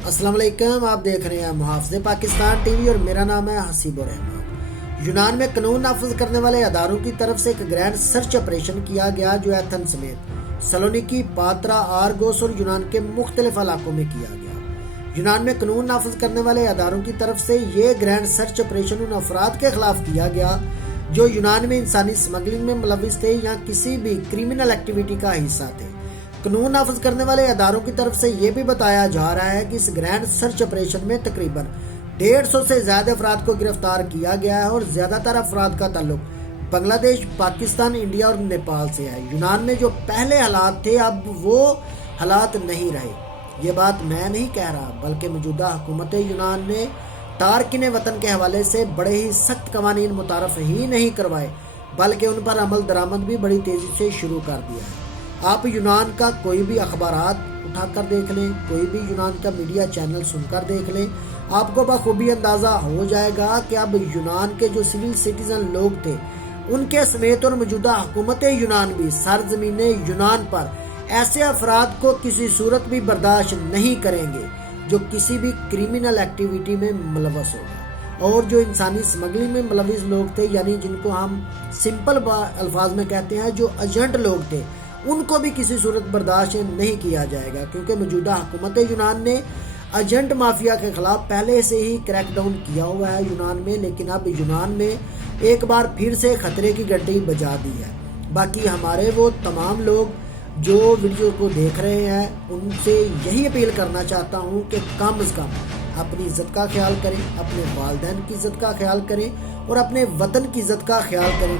السلام علیکم، آپ دیکھ رہے ہیں محافظ پاکستان ٹی وی اور میرا نام ہے حسیب الرحمان۔ یونان میں قانون نافذ کرنے والے اداروں کی طرف سے ایک گرینڈ سرچ آپریشن کیا گیا جو ایتھنز سمیت سلونیکی، پاترا، آرگوس اور یونان کے مختلف علاقوں میں کیا گیا۔ یونان میں قانون نافذ کرنے والے اداروں کی طرف سے یہ گرینڈ سرچ آپریشن ان افراد کے خلاف کیا گیا جو یونان میں انسانی سمگلنگ میں ملوث تھے یا کسی بھی کرمنل ایکٹیویٹی کا حصہ تھے۔ قانون نافذ کرنے والے اداروں کی طرف سے یہ بھی بتایا جا رہا ہے کہ اس گرینڈ سرچ آپریشن میں تقریباً 150 سے زیادہ افراد کو گرفتار کیا گیا ہے اور زیادہ تر افراد کا تعلق بنگلہ دیش، پاکستان، انڈیا اور نیپال سے ہے۔ یونان میں جو پہلے حالات تھے اب وہ حالات نہیں رہے۔ یہ بات میں نہیں کہہ رہا بلکہ موجودہ حکومت یونان نے تارکین وطن کے حوالے سے بڑے ہی سخت قوانین متعارف ہی نہیں کروائے بلکہ ان پر عمل درآمد بھی بڑی تیزی سے شروع کر دیا ہے۔ آپ یونان کا کوئی بھی اخبارات اٹھا کر دیکھ لیں، کوئی بھی یونان کا میڈیا چینل سن کر دیکھ لیں، آپ کو بخوبی اندازہ ہو جائے گا کہ اب یونان کے جو سول سٹیزن لوگ تھے ان کے سمیت اور موجودہ حکومت یونان بھی سرزمین یونان پر ایسے افراد کو کسی صورت بھی برداشت نہیں کریں گے جو کسی بھی کرمنل ایکٹیویٹی میں ملوث ہوگا، اور جو انسانی سمگلنگ میں ملوث لوگ تھے یعنی جن کو ہم سمپل الفاظ میں کہتے ہیں جو ایجنٹ لوگ تھے، ان کو بھی کسی صورت برداشت نہیں کیا جائے گا، کیونکہ موجودہ حکومت یونان نے ایجنٹ مافیا کے خلاف پہلے سے ہی کریک ڈاؤن کیا ہوا ہے یونان میں، لیکن اب یونان میں ایک بار پھر سے خطرے کی گھنٹی بجا دی ہے۔ باقی ہمارے وہ تمام لوگ جو ویڈیو کو دیکھ رہے ہیں ان سے یہی اپیل کرنا چاہتا ہوں کہ کم از کم اپنی عزت کا خیال کریں، اپنے والدین کی عزت کا خیال کریں اور اپنے وطن کی عزت کا خیال کریں۔